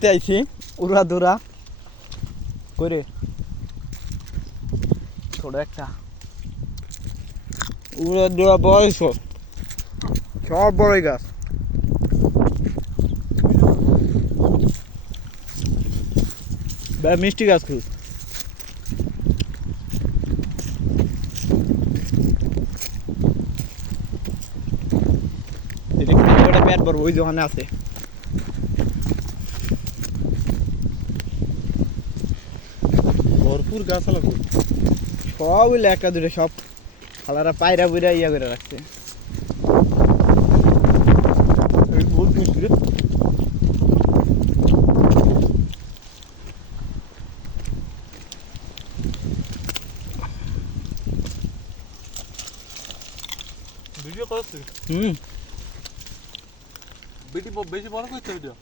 দেখতে আইছি উড়া দৌড়া করে ছোট একটা উড়া দৌড়া বয়স সব বড়ই গাছ মিষ্টি গাছ খুব পেট বড় ওই দোকানে আছে ভরপুর গাছ লাগবে সব হইলে একটা দুটো সব খালারা পায়রা বুইরা ইয়া করে রাখছে বহুত মিষ্টি রে ভিডিও করছিস হুম বেশি বড় করতে ভিডিও